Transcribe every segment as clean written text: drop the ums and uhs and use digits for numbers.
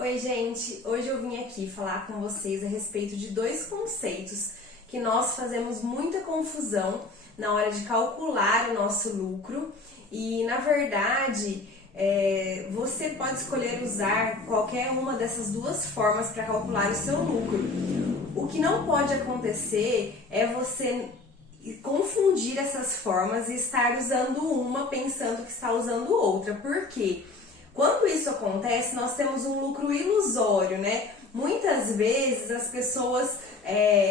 Oi, gente! Hoje eu vim aqui falar com vocês a respeito de dois conceitos que nós fazemos muita confusão na hora de calcular o nosso lucro e, na verdade, você pode escolher usar qualquer uma dessas duas formas para calcular o seu lucro. O que não pode acontecer é você confundir essas formas e estar usando uma pensando que está usando outra. Por quê? Quando isso acontece, nós temos um lucro ilusório, né? Muitas vezes as pessoas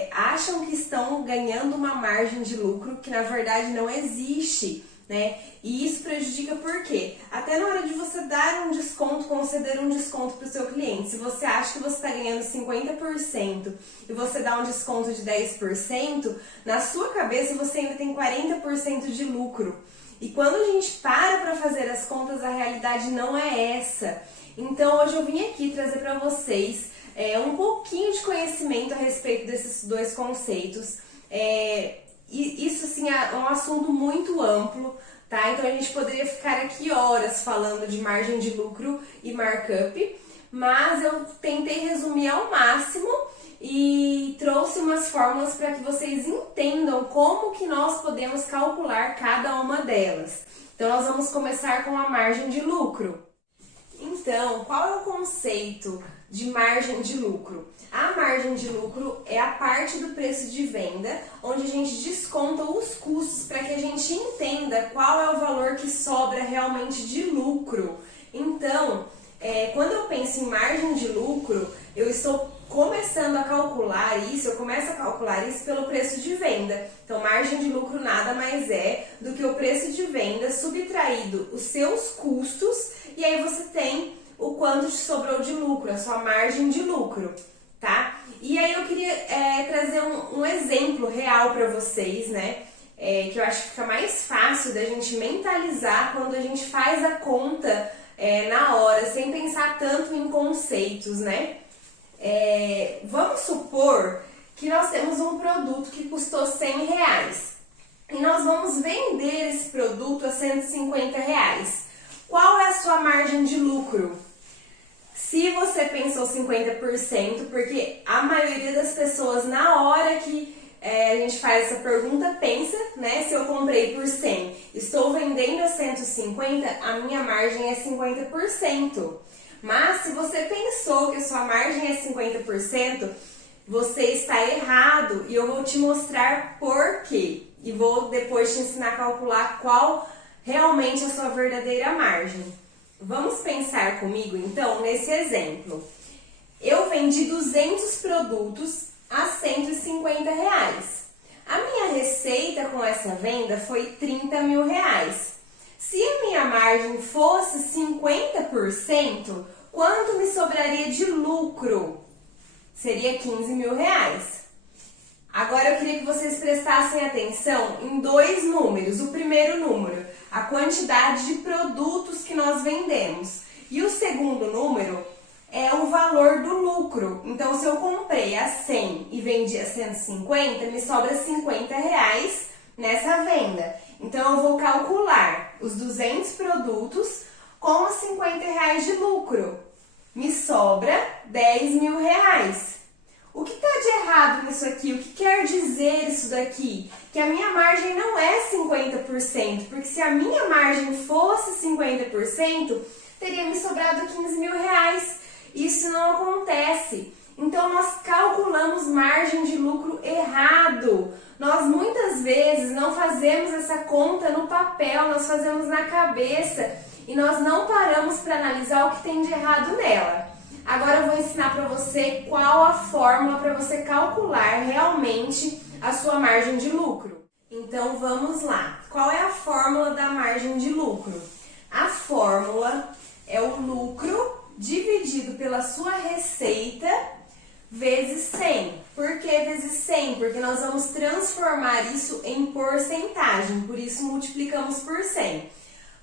acham que estão ganhando uma margem de lucro que na verdade não existe, né? E isso prejudica por quê? Até na hora de você dar um desconto, conceder um desconto para o seu cliente, se você acha que você está ganhando 50% e você dá um desconto de 10%, na sua cabeça você ainda tem 40% de lucro. E quando a gente para fazer as contas, a realidade não é essa. Então hoje eu vim aqui trazer para vocês um pouquinho de conhecimento a respeito desses dois conceitos. E isso assim é um assunto muito amplo, tá? Então a gente poderia ficar aqui horas falando de margem de lucro e markup, mas eu tentei resumir ao máximo e trouxe umas fórmulas para que vocês entendam como que nós podemos calcular cada uma delas. Então nós vamos começar com a margem de lucro. Então, qual é o conceito de margem de lucro? A margem de lucro é a parte do preço de venda onde a gente desconta os custos para que a gente entenda qual é o valor que sobra realmente de lucro. Então, quando eu penso em margem de lucro, eu estou começando a calcular isso, eu começo a calcular isso pelo preço de venda. Então, margem de lucro nada mais é do que o preço de venda subtraído os seus custos e aí você tem o quanto te sobrou de lucro, a sua margem de lucro, tá? E aí eu queria trazer um exemplo real para vocês, né? Que eu acho que fica mais fácil da gente mentalizar quando a gente faz a conta na hora, sem pensar tanto em conceitos, né? Vamos supor que nós temos um produto que custou R$100 e nós vamos vender esse produto a R$150. Qual é a sua margem de lucro? Se você pensou 50%, porque a maioria das pessoas na hora que a gente faz essa pergunta pensa, né? Se eu comprei por 100, estou vendendo a 150, a minha margem é 50%. Mas se você pensou que a sua margem é 50%, você está errado e eu vou te mostrar por quê. E vou depois te ensinar a calcular qual realmente é a sua verdadeira margem. Vamos pensar comigo então nesse exemplo. Eu vendi 200 produtos a R$150. A minha receita com essa venda foi R$30 mil. Se a minha margem fosse 50%, quanto me sobraria de lucro? Seria R$15 mil. Agora eu queria que vocês prestassem atenção em dois números. O primeiro número, a quantidade de produtos que nós vendemos. E o segundo número é o valor do lucro. Então, se eu comprei a 100 e vendi a 150, me sobra R$50 nessa venda. Então, eu vou calcular os 200 produtos com os R$50 de lucro. Me sobra R$10 mil. O que está de errado nisso aqui? O que quer dizer isso daqui? Que a minha margem não é 50%, porque se a minha margem fosse 50%, teria me sobrado R$15 mil. Isso não acontece. Então, nós calculamos margem de lucro errado. Nós muitas vezes não fazemos essa conta no papel, nós fazemos na cabeça e nós não paramos para analisar o que tem de errado nela. Agora eu vou ensinar para você qual a fórmula para você calcular realmente a sua margem de lucro. Então vamos lá. Qual é a fórmula da margem de lucro? A fórmula é o lucro dividido pela sua receita vezes 100. Por que vezes 100? Porque nós vamos transformar isso em porcentagem, por isso multiplicamos por 100.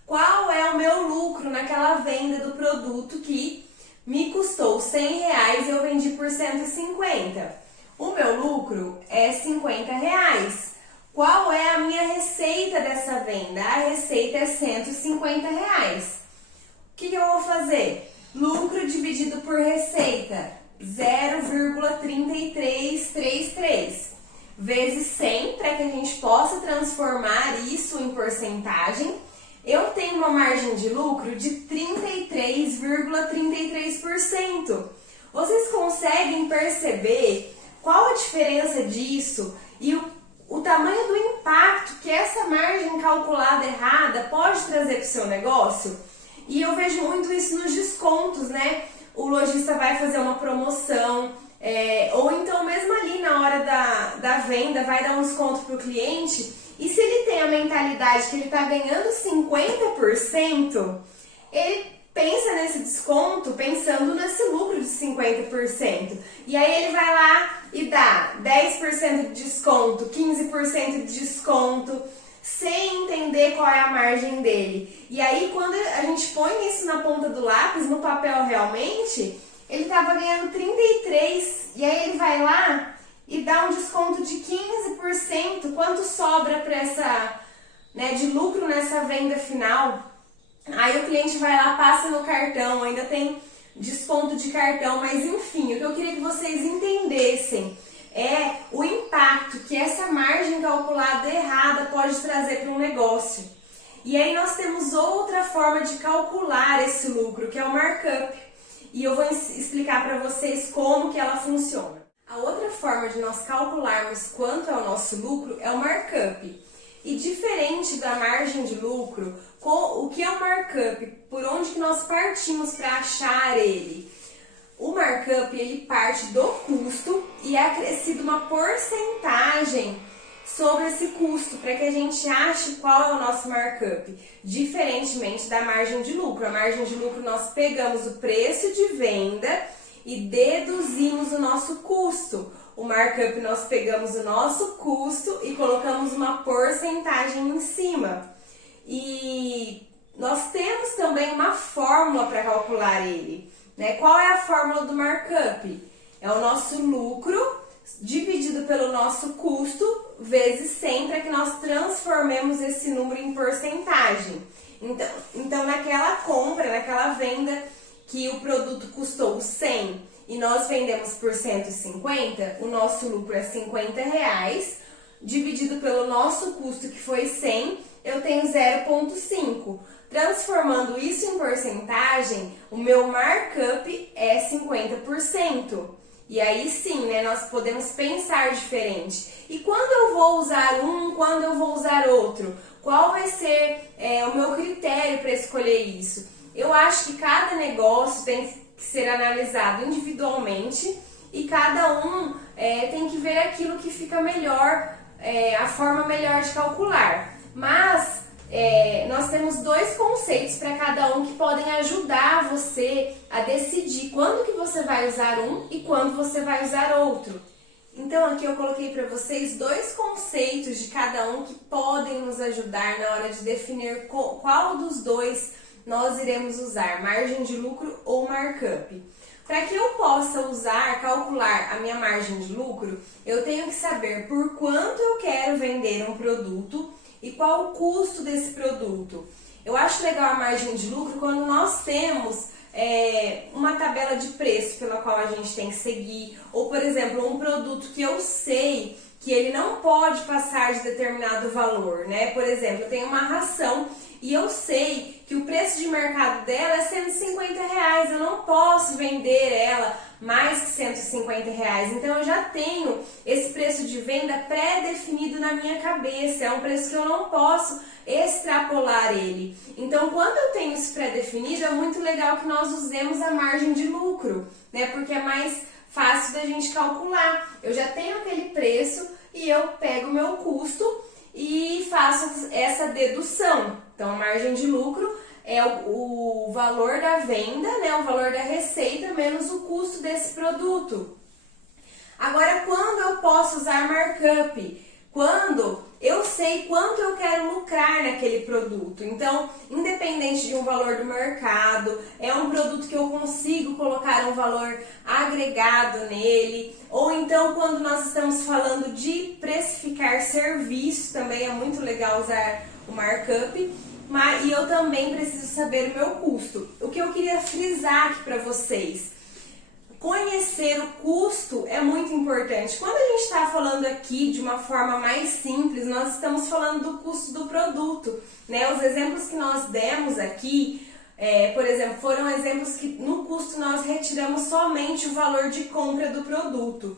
Qual é o meu lucro naquela venda do produto que me custou R$100 e eu vendi por 150? O meu lucro é R$50. Qual é a minha receita dessa venda? A receita é R$150. O que eu vou fazer? Lucro dividido dividido por receita, 0,3333, vezes 100, para que a gente possa transformar isso em porcentagem. Eu tenho uma margem de lucro de 33,33%. Vocês conseguem perceber qual a diferença disso e o tamanho do impacto que essa margem calculada errada pode trazer para o seu negócio? E eu vejo muito isso nos descontos, né? O lojista vai fazer uma promoção, ou então mesmo ali na hora da venda vai dar um desconto para o cliente, e se ele tem a mentalidade que ele está ganhando 50%, ele pensa nesse desconto pensando nesse lucro de 50%. E aí ele vai lá e dá 10% de desconto, 15% de desconto, sem entender qual é a margem dele. E aí quando a gente põe isso na ponta do lápis, no papel realmente, ele estava ganhando 33%, e aí ele vai lá e dá um desconto de 15%, quanto sobra para essa, de lucro nessa venda final? Aí o cliente vai lá, passa no cartão, ainda tem desconto de cartão, mas enfim, o que eu queria que vocês entendessem é o impacto que essa margem calculada errada pode trazer para um negócio. E aí nós temos outra forma de calcular esse lucro, que é o markup. E eu vou explicar para vocês como que ela funciona. A outra forma de nós calcularmos quanto é o nosso lucro é o markup. E diferente da margem de lucro, o que é o markup? Por onde que nós partimos para achar ele? O markup, ele parte do custo e é acrescido uma porcentagem sobre esse custo, para que a gente ache qual é o nosso markup, diferentemente da margem de lucro. A margem de lucro nós pegamos o preço de venda e deduzimos o nosso custo. O markup nós pegamos o nosso custo e colocamos uma porcentagem em cima. E nós temos também uma fórmula para calcular ele. Qual é a fórmula do markup? É o nosso lucro dividido pelo nosso custo vezes 100, para que nós transformemos esse número em porcentagem. Então naquela compra, naquela venda que o produto custou 100 e nós vendemos por 150, o nosso lucro é R$50, dividido pelo nosso custo que foi 100, eu tenho 0,5. Transformando isso em porcentagem, o meu markup é 50%. E aí sim, nós podemos pensar diferente. E quando eu vou usar um, quando eu vou usar outro? Qual vai ser o meu critério para escolher isso? Eu acho que cada negócio tem que ser analisado individualmente e cada um tem que ver aquilo que fica melhor, a forma melhor de calcular. Mas nós temos dois conceitos para cada um que podem ajudar você a decidir quando que você vai usar um e quando você vai usar outro. Então aqui eu coloquei para vocês dois conceitos de cada um que podem nos ajudar na hora de definir qual dos dois nós iremos usar, margem de lucro ou markup. Para que eu possa calcular a minha margem de lucro, eu tenho que saber por quanto eu quero vender um produto e qual o custo desse produto. Eu acho legal a margem de lucro quando nós temos uma tabela de preço pela qual a gente tem que seguir, ou por exemplo, um produto que eu sei que ele não pode passar de determinado valor, Por exemplo, eu tenho uma ração e eu sei que o preço de mercado dela é R$150, eu não posso vender ela mais que R$150, então eu já tenho esse preço de venda pré-definido na minha cabeça, é um preço que eu não posso extrapolar ele. Então quando eu tenho isso pré-definido, é muito legal que nós usemos a margem de lucro, Porque é mais fácil da gente calcular. Eu já tenho aquele preço e eu pego o meu custo e faço essa dedução. Então a margem de lucro é o valor da venda, o valor da receita menos o custo desse produto. Agora, quando eu posso usar markup? Quando eu sei quanto eu quero lucrar naquele produto. Então, independente de um valor do mercado, é um produto que eu consigo colocar um valor agregado nele. Ou então, quando nós estamos falando de precificar serviço, também é muito legal usar o markup. e eu também preciso saber o meu custo. O que eu queria frisar aqui para vocês: conhecer o custo é muito importante. Quando a gente está falando aqui de uma forma mais simples, nós estamos falando do custo do produto, né? Os exemplos que nós demos aqui, por exemplo, foram exemplos que no custo nós retiramos somente o valor de compra do produto.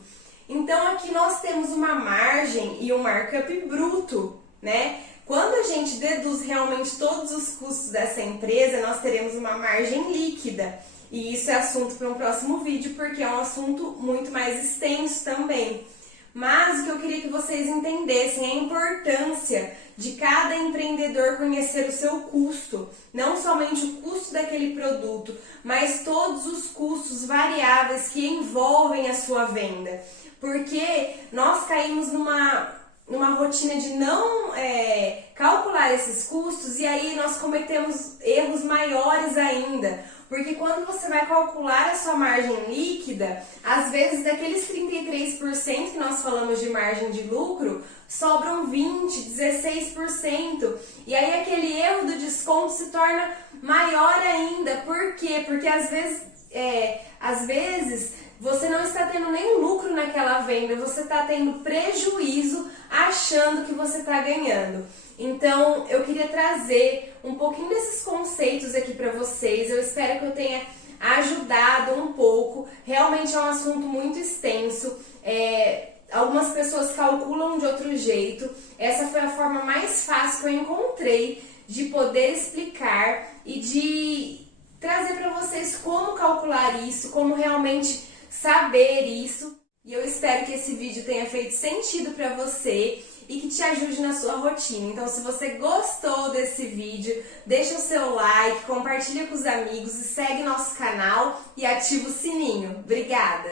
Então aqui nós temos uma margem e um markup bruto, né? Quando a gente deduz realmente todos os custos dessa empresa, nós teremos uma margem líquida. E isso é assunto para um próximo vídeo, porque é um assunto muito mais extenso também. Mas o que eu queria que vocês entendessem é a importância de cada empreendedor conhecer o seu custo. Não somente o custo daquele produto, mas todos os custos variáveis que envolvem a sua venda. Porque nós caímos numa rotina de não calcular esses custos, e aí nós cometemos erros maiores ainda. Porque quando você vai calcular a sua margem líquida, às vezes daqueles 33% que nós falamos de margem de lucro, sobram 20%, 16%. E aí aquele erro do desconto se torna maior ainda. Por quê? Porque às vezes você não está tendo nenhum lucro naquela venda, você está tendo prejuízo achando que você está ganhando. Então, eu queria trazer um pouquinho desses conceitos aqui para vocês. Eu espero que eu tenha ajudado um pouco. Realmente é um assunto muito extenso. Algumas pessoas calculam de outro jeito. Essa foi a forma mais fácil que eu encontrei de poder explicar e de trazer para vocês como calcular isso, como realmente saber isso. E eu espero que esse vídeo tenha feito sentido para você e que te ajude na sua rotina. Então, se você gostou desse vídeo, deixa o seu like, compartilha com os amigos e segue nosso canal e ativa o sininho. Obrigada!